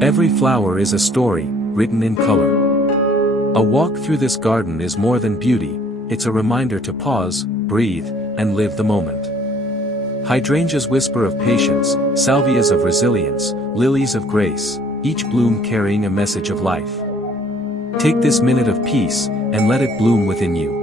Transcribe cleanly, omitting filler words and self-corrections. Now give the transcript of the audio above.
Every flower is a story, written in color. A walk through this garden is more than beauty, it's a reminder to pause, breathe, and live the moment. Hydrangeas whisper of patience, salvias of resilience, lilies of grace, each bloom carrying a message of life. Take this minute of peace, and let it bloom within you.